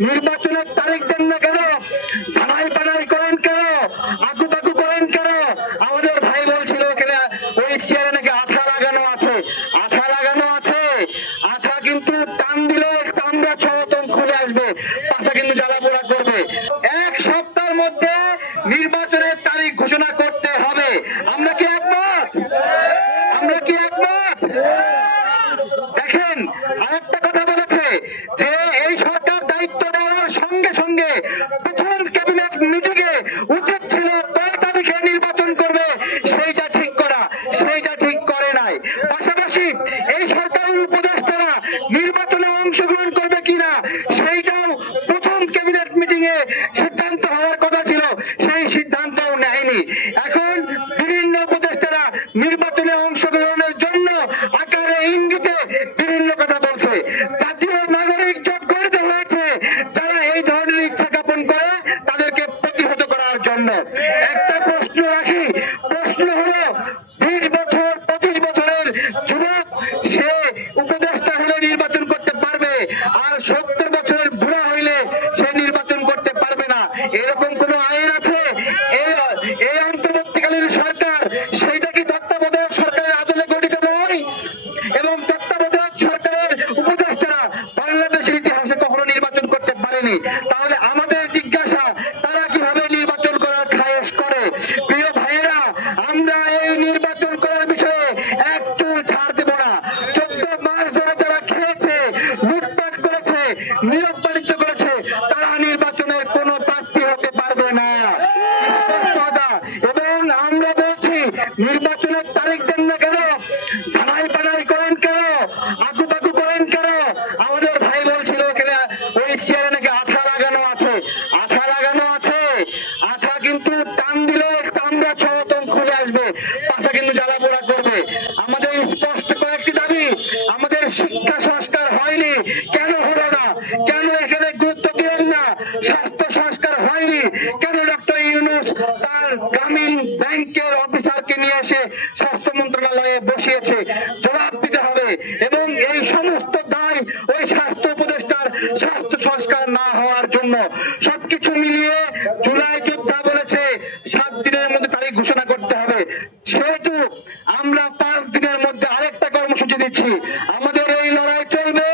নির্বাচনের তারিখ দেন না কেন? ধানাই পানাই করেন কেন? আকু পাকু করেন কেন? আমাদের ভাই বলছিল এখানে ওই চেয়ারে নাকি আঠা লাগানো আছে। আঠা লাগানো আছে। আঠা কিন্তু টান দিলে চামড়া ছতন খুলে আসবে। পাশা কিন্তু জ্বালা পোড়া করবে। এক সপ্তাহের মধ্যে নির্বাচনের তারিখ ঘোষণা করতে হবে। আমরা কি একমত? আমরা কি একমত? দেখেন, আরেকটা কথা বলেছে যে এই সরকার দায়িত্ব দেওয়ার সঙ্গে সঙ্গে প্রথম ক্যাবিনেট মিটিংয়ে উচিত ছিল কয় তারিখে নির্বাচন করবে, সেইটা ঠিক করা, সেইটা ঠিক করে নাই। পাশাপাশি এই সরকারের উপদেষ্টারা নির্বাচনে অংশগ্রহণ করবে কিনা, সেইটাও প্রথম ক্যাবিনেট মিটিং এ সিদ্ধান্ত হওয়ার কথা ছিল, সেই সিদ্ধান্তও নেয়নি। এখন বিভিন্ন উপদেষ্টারা নির্বাচনে অংশগ্রহণের জন্য আকারে ইঙ্গিতে জন্য একটা প্রশ্ন রাখি। প্রশ্ন হলো, বিশ বছর, পঁচিশ বছরের যুবক, সে উপদেষ্টা হলে নির্বাচন করতে পারবে। আর সত্তর বছরের বুড়া হইলে সে নির্বাচন করতে পারবে না। এরকম কোন আইন আছে? এই অন্তর্বর্তীকালীন সরকার, সেইটা কি তত্ত্বাবধায়ক সরকারের আদলে গঠিত নয়? এবং তত্ত্বাবধায়ক সরকারের উপদেষ্টারা বাংলাদেশের ইতিহাসে কখনো নির্বাচন করতে পারেনি। এই নির্বাচন করার বিষয়ে এক চুল ছাড় দেব না। চোদ্দ মাস ধরে খেয়েছে, লুটপাট করেছে নিয়োগ বাণিজ্য করেছে, তারা নির্বাচনের প্রার্থী হতে পারবে না। এবং আমরা বলছি, নির্বাচনের তারিখ দেন না কেন? ধানাই পানাই করেন কেন? আকু করেন কেন? আমাদের ভাই বলছিল ওই চেয়ারে নাকি আঠা লাগানো আছে। আঠা লাগানো আছে। আঠা কিন্তু কিন্তু জ্বালা পোড়া করবে। আমাদের স্পষ্ট কয়েকটি দাবি আমাদের শিক্ষা সংস্কার হয়নি। কেন হলো না? কেন এখানে গুরুত্ব দিলেন না? স্বাস্থ্য সংস্কার হয়নি। কেন ডক্টর ইউনুস তার গ্রামীণ ব্যাংকের অফিসারকে নিয়ে এসে স্বাস্থ্য মন্ত্রণালয়ে বসিয়েছে? জবাব দিতে হবে। এবং এই সমস্ত দায় ওই স্বাস্থ্য উপদেষ্টার স্বাস্থ্য সংস্কার না হওয়ার জন্য। সবকিছু মিলিয়ে জুলাই যোদ্ধা বলেছে, সাত দিনের মধ্যে তারিখ ঘোষণা করতে সেহেতু আমরা পাঁচ দিনের মধ্যে আরেকটা কর্মসূচি দিচ্ছি। আমাদের এই লড়াই চলবে।